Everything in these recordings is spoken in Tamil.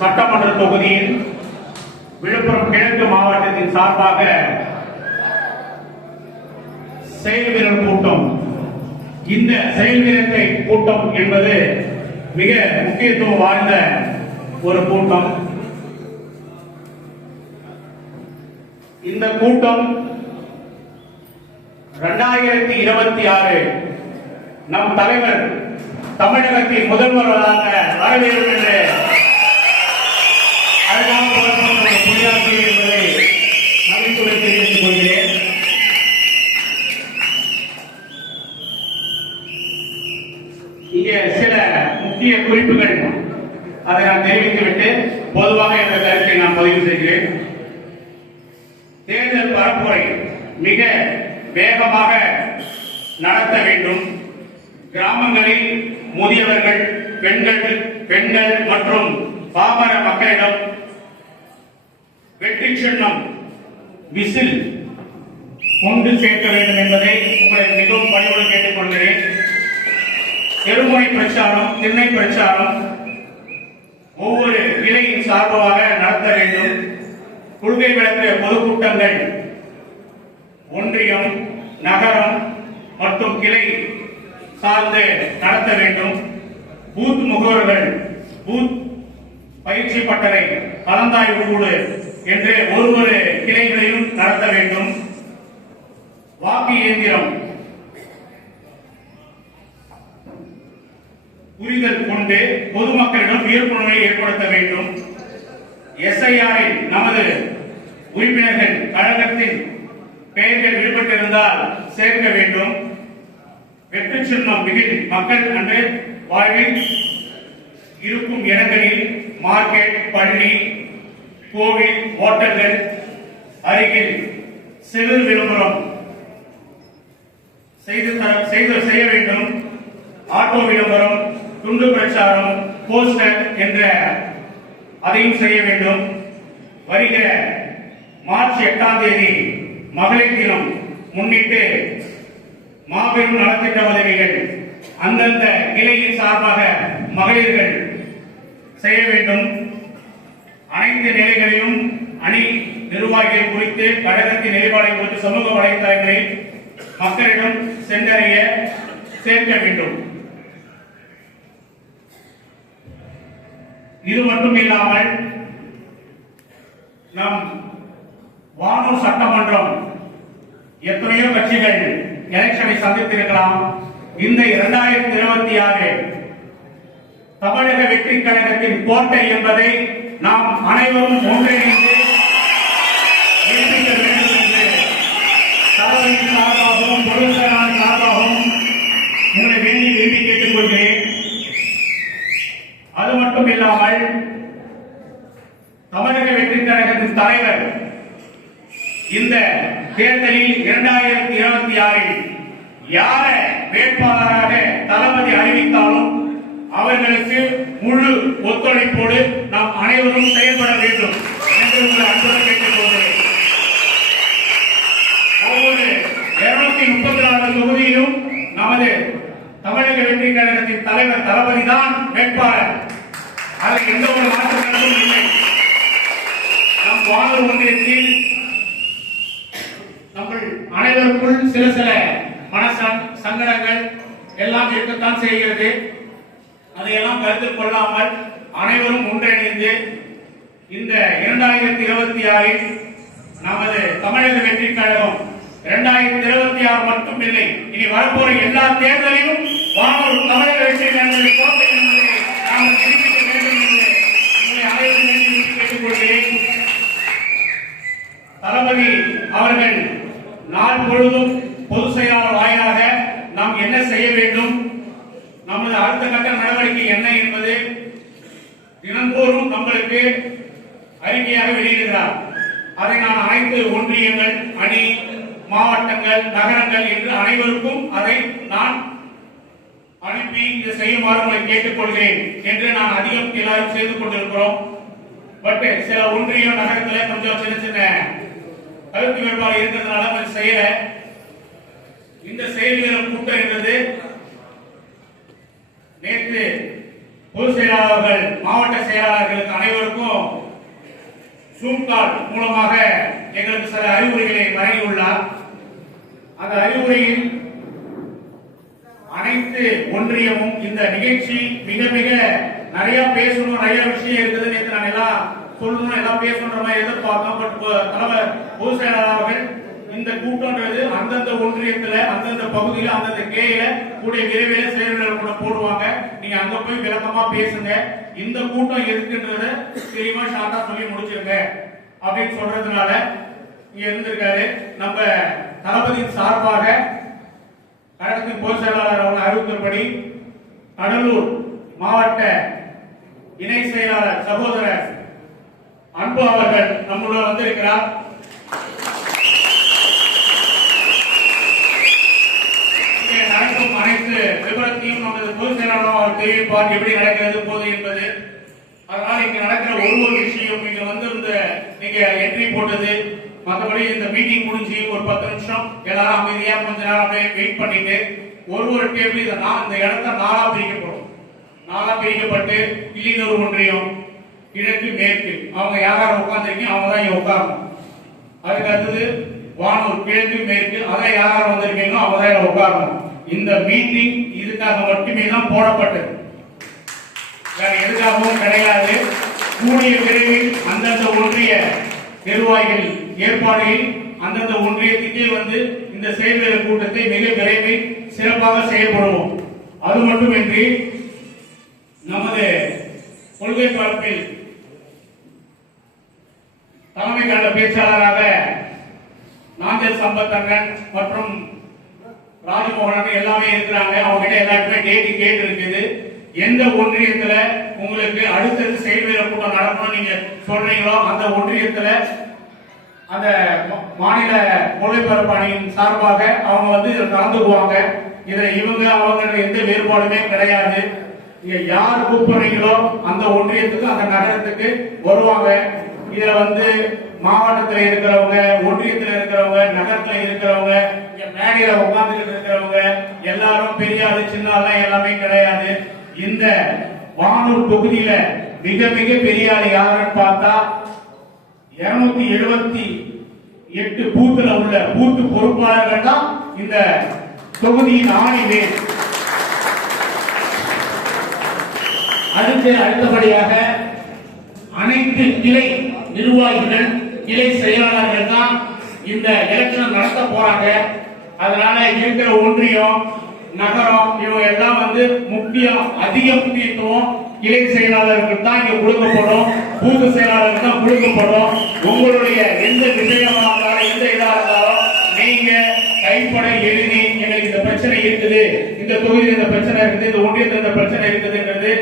சட்டமன்ற தொகுதியில் விழுப்புரம் கிழக்கு மாவட்டத்தின் சார்பாக செயல் வீரர் கூட்டம். இந்த செயல் வீரத்தை கூட்டம் என்பது மிக முக்கியத்துவம் வாய்ந்த ஒரு கூட்டம். இந்த கூட்டம் 2026 நம் தலைவர் தமிழகத்தின் முதல்வராக வரவேற்கும் என்று புரியாட்சி என்பதை நகைச்சுவை தெரிவித்துக் கொள்கிறேன். இங்கே சில முக்கிய குறிப்புகள் அதை நான் தெரிவித்துவிட்டு பொதுவாக இந்த கருத்தை நான் பதிவு செய்கிறேன். தேர்தல் பரப்புரை மிக வேகமாக நடத்த வேண்டும். கிராமங்களில் முதியவர்கள், பெண்கள் மற்றும் பாமர மக்களிடம் வெற்றி சின்னம் விசில் கொண்டு சேர்க்க வேண்டும் என்பதை உங்களை மிகவும் பணிவுடன் கேட்டுக் கொள்கிறேன். தெருமுனை பிரச்சாரம், திண்ணை பிரச்சாரம் ஒவ்வொரு கிளையின் சார்பாக நடத்த வேண்டும். கொள்கை விளக்க பொதுக்கூட்டங்கள் ஒன்றியம், நகரம் மற்றும் கிளை சார்ந்து நடத்த வேண்டும். பூத் முகவர்கள், பூத் பயிற்சி பட்டறை, கலந்தாய்வு கூடு என்று ஒவ்வொரு கிளைகளையும் நடத்த வேண்டும். வாக்கு இயந்திரம் புரிதல் கொண்டு பொதுமக்களிடம் விழிப்புணர்வை ஏற்படுத்த வேண்டும். SIR-இல் நமது உறுப்பினர்கள் கழகத்தின் பெயர்கள் விடுபட்டிருந்தால் சேர்க்க வேண்டும். வெற்றி சின்னம் மிகில் மக்கள் அன்று வாழ்வில் இருக்கும் இடங்களில் மார்க்கெட், பள்ளி, கோவில், ஹோட்டல்கள் அருகில் சிறு விளம்பரம் செய்ய வேண்டும். ஆட்டோ விளம்பரம், துண்டு பிரச்சாரம், போஸ்டர் என்ற அதையும் செய்ய வேண்டும். வருகிற மார்ச் 8ஆம் தேதி மகளிர் தினம் முன்னிட்டு மாபெரும் நலத்திட்ட உதவிகள் அந்தந்த கிளையின் சார்பாக மகளிர்கள் செய்ய வேண்டும். அனைத்து நிலைகளிலும் அணி நிர்வாகிகள் குறித்து கழகத்தின் நிலைப்பாடை குறித்து சமூக வலைதளங்களில் மக்களிடம் சென்றடைய சேர்க்க வேண்டும். இது மட்டும் இல்லாமல் நம் வானூர் சட்டமன்றம் எத்தனையோ கட்சிகள் எலெக்ஷனை சந்தித்திருக்கலாம். இந்த 2026 தமிழக வெற்றி கழகத்தின் கோட்டை என்பதை நாம் அனைவரும் ஒன்றிணைந்து நிரூபிக்க வேண்டும் என்று தலைவரின் சார்பாகவும் பொருளாதார சார்பாகவும் உங்களை வேண்டி விரும்பி கேட்டுக் கொள்கிறேன். அது மட்டும் இல்லாமல் தமிழக வெற்றி கழகத்தின் தலைவர் இந்த தேர்தலில் 2026 யாரை வேட்பாளராக தளபதி அறிவித்தாலும் அவர்களுக்கு முழு ஒத்துழைப்போடு நாம் அனைவரும் செயல்பட வேண்டும் என்று உங்களை அன்புடன் கேட்டுக் கொள்கிறேன். ஒவ்வொரு 234 தொகுதியிலும் நமது தமிழக வெற்றி கழகத்தின் தலைவர் தளபதி தான் வேட்பாளர். அதில் எந்த ஒரு மாற்று கருத்தும் இல்லை. நம் வானூர் ஒன்றியத்தில் நம்ம அனைவருக்குள் சில மன சங்கடங்கள் எல்லாம் இருக்கத்தான் செய்கிறது. அதையெல்லாம் கருத்தில் கொள்ளாமல் அனைவரும் ஒன்றிணைந்து இந்த 2026 நமது தமிழக வெற்றி கழகம் 2026 மட்டும் இல்லை, இனி வரப்போற எல்லா தேர்தலிலும் வானூர் தமிழக வெற்றி கழகத்தை கோட்டை என்பதை நாம் தெரிவிக்க வேண்டும் என்று உங்களை அனைவரும் கேட்டுக்கொள்கிறேன். தளபதி அவர்கள் நாள் முழுவதும் பொதுச் செயலாளர் வாயிலாக நாம் என்ன செய்ய வேண்டும், நமது அடுத்த கட்ட நடவடிக்கை என்ன என்பது தினந்தோறும் நம்மளுக்கு அறிக்கையாக வெளியிடுகிறார். அதை நான் அனைத்து ஒன்றியங்கள், அணி, மாவட்டங்கள், நகரங்கள் என்று அனைவருக்கும் அதை நான் அனுப்பி இதை செய்யுமாறு உங்களை கேட்டுக்கொள்கிறேன் என்று நான் அதிகம் எல்லாரும் செய்து கொண்டிருக்கிறோம். பட் சில ஒன்றிய நகரத்தில் கொஞ்சம் சின்ன கருத்து வேறுபாடு இருக்கிறதுனால செய்யல. இந்த செயல் வீரர் கூட்டம் என்பது நேற்று பொதுச் செயலாளர்கள் மாவட்ட செயலாளர்களுக்கு அனைவருக்கும் ஜூம் கால் மூலமாக எங்களுக்கு சில அறிவுரைகளை வழங்கியுள்ளார். அந்த அறிவுரையில் அனைத்து ஒன்றியமும் இந்த நிகழ்ச்சி மிக மிக நிறைய பேசணும், நிறைய விஷயம் இருக்குது. நேற்று நாங்க எல்லாம் சொல்லணும், எல்லாம் பேசணுன்ற மாதிரி எதிர்பார்த்தோம். பட் தலைமை பொதுச் செயலாளர்கள் இந்த கூட்டம்ன்றது அந்தந்த ஒன்றியத்துல, அந்தந்த பகுதியில, அந்தந்த கேயில கூடிய விரைவில் செயல்கள் கூட போடுவாங்க. நீங்க அங்க போய் விளக்கமா பேசுங்க. இந்த கூட்டம் எதுக்குன்றத தெளிவா ஷார்ட்டா சொல்லி முடிச்சிருங்க அப்படின்னு சொல்றதுனால இங்க இருந்திருக்காரு. நம்ம தளபதியின் சார்பாக கழகத்தின் பொதுச் செயலாளர் அவங்க அறிவித்தபடி கடலூர் மாவட்ட இணை செயலாளர் சகோதரர் அன்பு அவர்கள் நம்மளோட வந்திருக்கிறார். நடக்கும் அனைத்து விவரத்தையும் நமது பொதுச் செயலாளர் அவர் தெரிவிப்பார், எப்படி நடக்கிறது போது என்பது. அதனால இங்க நடக்கிற ஒரு விஷயம், இங்க வந்து நீங்க என்ட்ரி போட்டது, மற்றபடி இந்த மீட்டிங் முடிஞ்சு ஒரு 10 நிமிஷம் எல்லாரும் அமைதியா கொஞ்ச நேரம் அப்படியே வெயிட் பண்ணிட்டு ஒரு டேபிள் இந்த இடத்த நாளா பிரிக்கப்படும். நாளா பிரிக்கப்பட்டு கிளிநூர் ஒன்றியம், கிழக்கு, மேற்கு அவங்க யாராவது உட்கார்ந்துருக்கீங்க அவங்க தான் இங்க உட்காரணும். அதுக்கு அடுத்தது வானூர் கிழக்கு, மேற்கு அதை யாராவது வந்திருக்கீங்களோ அவங்க தான் உட்காரணும். இந்த மீட்டிங் இதுக்காக மட்டுமே தான் போடப்பட்டது, வேற எதுக்காகவும் கிடையாது. கூடிய விரைவில் அந்தந்த ஒன்றிய நிர்வாகிகள் ஏற்பாடுகளில் அந்தந்த ஒன்றியத்துக்கே வந்து இந்த செயல்வேலை கூட்டத்தை மிக விரைவில் சிறப்பாக செயல்படுவோம். அது மட்டுமின்றி நமது கொள்கை பரப்பில் தலைமை கழக பேச்சாளராக நாஞ்சல் சம்பத்தண்ணன் மற்றும் ராஜமோகன் எல்லாமே இருக்கிறாங்க. அவங்க கிட்ட எல்லாருக்குமே டேட் கேட்டு இருக்குது. எந்த ஒன்றியத்துல உங்களுக்கு அடுத்தது செயல்வேலை கூட்டம் நடக்கணும் நீங்க சொல்றீங்களோ அந்த ஒன்றியத்துல அந்த மாநில கொள்கைப்பரப்பு அணியின் சார்பாக அவங்க வந்து இதில் கலந்துக்குவாங்க. இதுல இவங்க அவங்க எந்த வேறுபாடுமே கிடையாது. நீங்க யார் கூப்பிடுறீங்களோ அந்த ஒன்றியத்துக்கு அந்த நகரத்துக்கு வருவாங்க. இதுல வந்து மாவட்டத்தில் இருக்கிறவங்க, ஒன்றியத்தில் இருக்கிறவங்க, நகரத்தில் இருக்கிறவங்க, மேடையில உட்கார்ந்துட்டு இருக்கிறவங்க எல்லாரும் பெரிய ஆளு சின்ன ஆளு எல்லாமே கிடையாது. இந்த வானூர் தொகுதியில மிக மிக பெரிய ஆளு யாருன்னு பார்த்தா 278 பூத்துல உள்ள பூத்து பொறுப்பாளர்கள் தான் இந்த தொகுதியின் ஆணிவேர். அடுத்தபடியாக அனைத்து கிளை நிர்வாகிகள், கிளை செயலாளர்கள் தான் இந்த எலெக்ஷன் நடத்த போறாங்க. அதனால இருக்கிற ஒன்றியம், நகரம் இவங்க எல்லாம் வந்து அதிக முக்கியத்துவம் கிளை செயலாளர்கள் தான் இங்க கொடுக்கப்படும், பூத்து செயலாளர்கள் தான் கொடுக்கப்படும். உங்களுடைய எந்த விஷயமா இருந்தாலும், எந்த இதா இருந்தாலும் நீங்க கைப்பட எழுதி எங்களுக்கு இந்த பிரச்சனை இருக்குது, இந்த தொகுதியில் இந்த பிரச்சனை இருக்குது, இந்த ஒன்றியத்தில் இந்த பிரச்சனை இருக்குதுன்றது.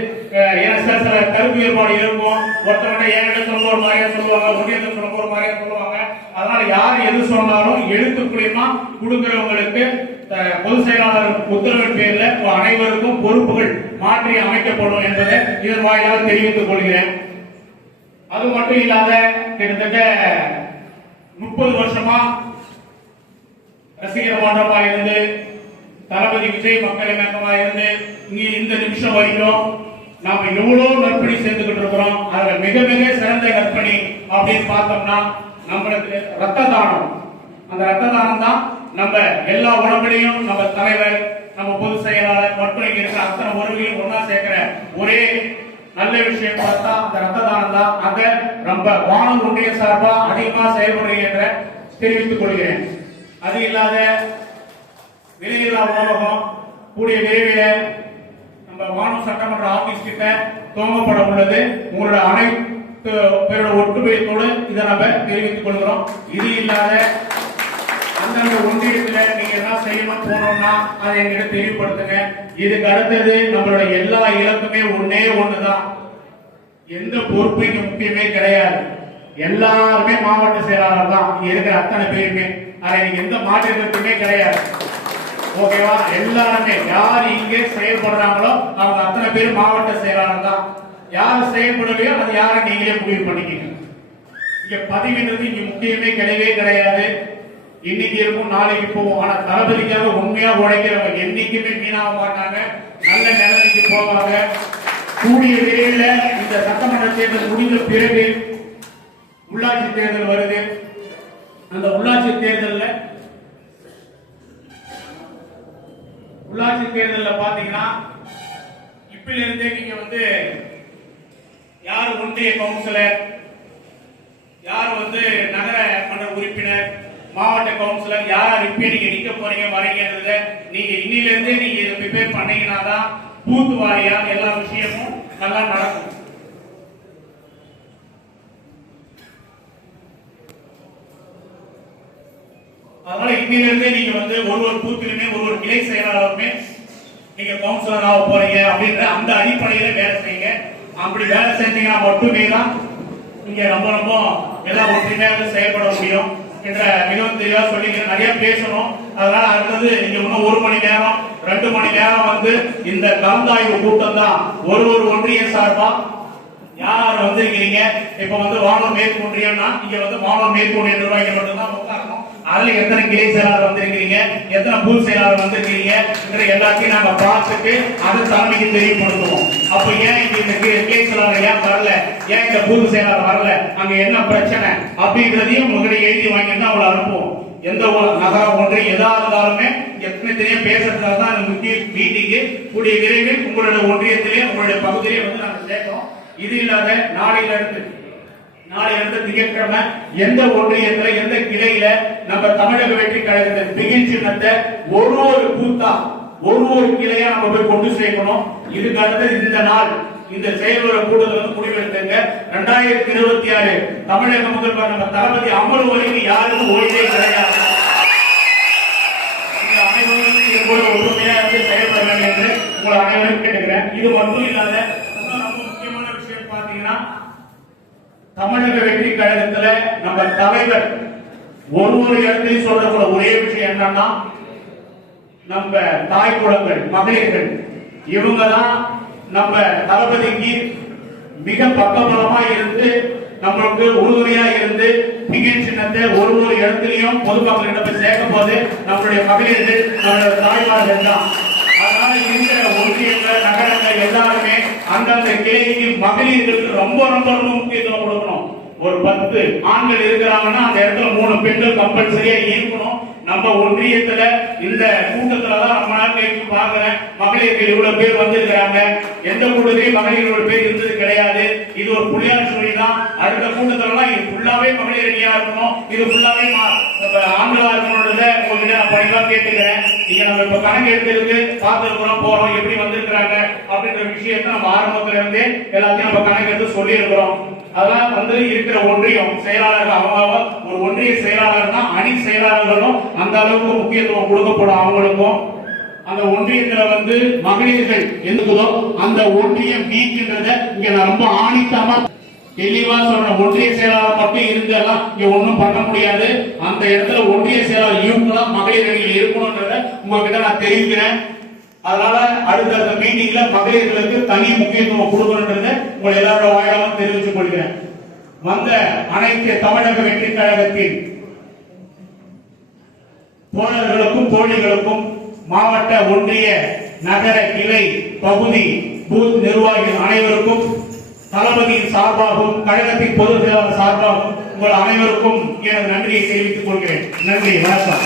ஏன்னா சில கருத்து வேறுபாடு இருக்கும். ஒருத்தவங்க என்கிட்ட சொல்ல ஒரு மாதிரியா சொல்லுவாங்க, ஒன்றியத்தை சொல்ல ஒரு மாதிரியா சொல்லுவாங்க. அதனால யார் எது சொன்னாலும் எழுத்து மூலியமா கொடுக்கிறவங்களுக்கு பொதுச் செயலாளர் உத்தரவின் பேர்ல அனைவருக்கும் பொறுப்புகள் மாற்றி அமைக்கப்படும் என்பதை இதன் வாயிலாக தெரிவித்துக் கொள்கிறேன். அது மட்டும் இல்லாத கிட்டத்தட்ட 30 வருஷமா ரசிகர் மன்றமா இருந்து, தளபதி விஜய் மக்கள் இயக்கமா இருந்து, இங்க இந்த நிமிஷம் வரைக்கும் நாம எவ்வளவு நற்பணி சேர்ந்துகிட்டு இருக்கிறோம். அதுல மிக மிக சிறந்த நற்பணி அப்படின்னு பார்த்தோம்னா நம்மளுக்கு ரத்த தானம். அந்த ரத்த தானம் தான் நம்ம எல்லா உடம்புலையும் நம்ம தலைவர், நம்ம பொதுச் செயலாளர் மற்றும் இங்க இருக்கிற அத்தனை உறவுகளையும் ஒன்னா சேர்க்கிற ஒரே நல்ல விஷயம் பார்த்தா அந்த ரத்த தானம் தான். அத ரொம்ப வானூர் ஒன்றிய சார்பா அதிகமா செயல்படுகிறேன் என்று தெரிவித்துக் கொள்கிறேன். அது இல்லாத விலையில்லா உணவகம் கூடிய விரைவில் நம்ம வானூர் சட்டமன்ற ஆபீஸ் கிட்ட துவங்கப்பட உள்ளது. உங்களோட அனைத்து பேரோட ஒற்றுமையத்தோடு இதை நம்ம தெரிவித்துக் கொள்கிறோம். இது இல்லாத அந்தந்த ஒன்றியத்துல நீங்க என்ன செய்யணும் போனோம்னா அதை எங்கிட்ட தெளிவுபடுத்துங்க. இதுக்கு அடுத்தது நம்மளோட எல்லா இலக்குமே ஒன்னே ஒண்ணுதான். எந்த பொறுப்பும் முக்கியமே கிடையாது. எல்லாருமே மாவட்ட செயலாளர் தான் இங்க இருக்கிற அத்தனை பேருமே. அதை நீங்க எந்த மாற்றத்துக்குமே கிடையாது. ஓகேவா? எல்லாருமே யார் இங்கே செயல்படுறாங்களோ அவங்க அத்தனை பேரும் மாவட்ட செயலாளர் தான். யார் செயல்படலையோ அது யாரை நீங்களே முடிவு பண்ணிக்கீங்க. இங்க பதிவுன்றது இங்க முக்கியமே கிடையவே கிடையாது. இன்னைக்கு இருக்கும், நாளைக்கு போவோம். ஆனா தளபதிக்காக உண்மையா உழைக்கிறவங்க என்னைக்குமே வீணாக மாட்டாங்க, நல்ல நிலைமைக்கு போவாங்க. கூடிய விரைவில் இந்த சட்டமன்ற தேர்தல் முடிந்த பிறகு உள்ளாட்சி தேர்தல் வருது. அந்த உள்ளாட்சி தேர்தலில் பாத்தீங்கன்னா இப்பிலிருந்தே நீங்க யார் ஒன்றிய கவுன்சிலர், யார் நகர மன்ற உறுப்பினர், மாவட்ட கவுன்சிலர், யார் இப்ப நீங்க நிக்க போறீங்க வரீங்கன்றத நீங்க இன்னிலிருந்தே நீங்க இதை ப்ரிப்பேர் பண்ணீங்கன்னா தான் பூத்து வாரியா எல்லா விஷயமும் நல்லா நடக்கும். அதனால இன்னிலிருந்தே நீங்க ஒரு பூத்திலுமே ஒரு கிளை செயலாளருமே நீங்க கவுன்சிலர் ஆக போறீங்க அப்படின்ற அந்த அடிப்படையில வேலை செய்யுங்க. அப்படி வேலை செஞ்சீங்கன்னா மட்டுமே தான் நீங்க ரொம்ப ரொம்ப எல்லாம் ஒற்றுமையாக செயல்பட முடியும் என்ற மிகவும் தெளிவா சொல்லிக்கிறேன். நிறைய பேசணும். அதனால அடுத்தது நீங்க இன்னும் 1 மணி நேரம் 2 மணி நேரம் இந்த கலந்தாய்வு கூட்டம் தான். ஒரு ஒன்றிய சார்பா யார் வந்திருக்கீங்க, இப்ப வானூர் மேற்கு ஒன்றியம்னா இங்க வானூர் மேற்கு ஒன்றிய நிர்வாகிகள் மட்டும்தான் உட்காரணும். அதுல எத்தனை கிளை செயலாளர் வந்திருக்கீங்க, எத்தனை பூத் செயலாளர் வந்திருக்கீங்க எல்லாத்தையும் நாம பார்த்துட்டு அதை தலைமைக்கு தெரியப்படுத்துவோம். அப்ப ஏன் இந்த கிளை செயலாளர் ஏன் வரல, ஏன் இந்த பூத் செயலாளர் வரல, அங்க என்ன பிரச்சனை அப்படின்றதையும் உங்களுடைய எழுதி வாங்கிட்டு அவங்களை அனுப்புவோம். எந்த நகர ஒன்றியம் எதா இருந்தாலுமே எத்தனை தெரியும் பேசுறதுக்காக தான் அந்த முக்கிய மீட்டிங்கு கூடிய விரைவில் உங்களுடைய ஒன்றியத்திலே உங்களுடைய பகுதியிலே நாங்கள் சேர்க்கிறோம். இது இல்லாத நாளையிலிருந்து திங்கட்கிழமை எந்த ஒன்றியத்துல எந்த கிளையில நம்ம தமிழக வெற்றி கழகத்தின் திகில் சின்னத்தை ஒரு பூத்தா ஒரு கிளையா நம்ம போய் கொண்டு சேர்க்கணும். இதுக்கு அடுத்து இந்த நாள் இந்த செயல்முறை கூட்டத்தில் முடிவெடுத்துங்க. 2026 தமிழக முதல்வர் நம்ம தளபதி அமர் வரைக்கும் யாருக்கும் ஓய்வே கிடையாது. அனைவரும் ஒற்றுமையாக செயல்பட வேண்டும் என்று உங்களை அனைவரும் கேட்டுக்கிறேன். இது மட்டும் இல்லாத ரொம்ப முக்கியமான விஷயம் பாத்தீங்கன்னா தமிழக வெற்றி கழகத்துல நம்ம தலைவர் ஒரு இடத்திலையும் சொல்லக்கூட ஒரே விஷயம் என்னன்னா நம்ம தாய் குளங்கள் மகளிர்கள் இவங்கதான் நம்ம தளபதிக்கு மிக பக்கபலமா இருந்து நம்மளுக்கு உறுதுணையா இருந்து திகில் சின்னத்தை ஒரு இடத்திலையும் பொதுமக்களிடம் சேர்க்கும் போது நம்மளுடைய மகளிர்கள் நம்மளுடைய தாய்மார்கள் தான். அதனால இந்த ஒன்றியங்கள் நகரங்கள் எல்லாருமே அந்தந்த கிளைக்கு மகளிர்களுக்கு ரொம்ப ரொம்ப ரொம்ப முக்கியத்துவம் கொடுக்கணும். ஒரு 10 ஆண்கள் இருக்கிறாங்கன்னா அந்த இடத்துல 3 பெண்கள் கம்பல்சரியா இருக்கணும். நம்ம ஒன்றியத்துல இந்த கூட்டத்துலதான் ரொம்ப நாள் கழிச்சு பாக்குறேன் மகளிர்கள் இவ்வளவு பேர் வந்திருக்கிறாங்க. எந்த கூட்டத்திலையும் மகளிர் இவ்வளவு பேர் இருந்தது கிடையாது. இது ஒரு புள்ளியார் சொல்லி தான். அடுத்த கூட்டத்துல இது ஃபுல்லாவே மகளிர் அணியா இருக்கணும், இது ஃபுல்லாவே ஆண்களா இருக்கணும்ன்றத உங்ககிட்ட நான் பணிவா கேட்டுக்கிறேன். நீங்க நம்ம இப்ப கணக்கு எடுத்துருக்கு பார்த்துருக்கிறோம் போறோம் எப்படி வந்திருக்கிறாங்க அப்படின்ற விஷயத்த நம்ம ஆரம்பத்துல இருந்தே எல்லாத்தையும் நம்ம கணக்கு எடுத்து சொல்லி இருக்கிறோம். அதெல்லாம் இருக்கிற ஒன்றியம் செயலாளர்கள் அவங்க ஒரு ஒன்றிய செயலாளர்னா அணி செயலாளர்களும் அந்த அளவுக்கு முக்கியத்துவம் கொடுக்கப்படும். அவங்களுக்கும் அந்த ஒன்றியத்துல மகளிர்கள் எதுக்குதோ அந்த ஒன்றியம் நீக்கின்றத இங்க நான் ரொம்ப ஆணித்தமா தெளிவா சொல்றேன். ஒன்றிய செயலாளர் மட்டும் இருந்தெல்லாம் இங்க ஒண்ணும் பண்ண முடியாது. அந்த இடத்துல ஒன்றிய செயலாளர் இவங்கதான் மகளிர் அணிகள் இருக்கணும்ன்றத உங்ககிட்ட நான் தெரிவிக்கிறேன். அதனால அடுத்த மீட்டிங்ல மகளிர்களுக்கு தனி முக்கியத்துவம் கொடுக்கணும்ன்றத உங்களை எல்லாரோட வாயிலாகவும் தெரிவித்துக் கொள்கிறேன். வந்த அனைத்து தமிழக வெற்றி கழகத்தின் தோழர்களுக்கும் தோழிகளுக்கும் மாவட்ட ஒன்றிய நகர கிளை பகுதி பூத் நிர்வாகிகள் அனைவருக்கும் தளபதியின் சார்பாகவும் கழகத்தின் பொதுச் செயலாளர் சார்பாகவும் உங்கள் அனைவருக்கும் எனது நன்றியை தெரிவித்துக் கொள்கிறேன். நன்றி, வணக்கம்.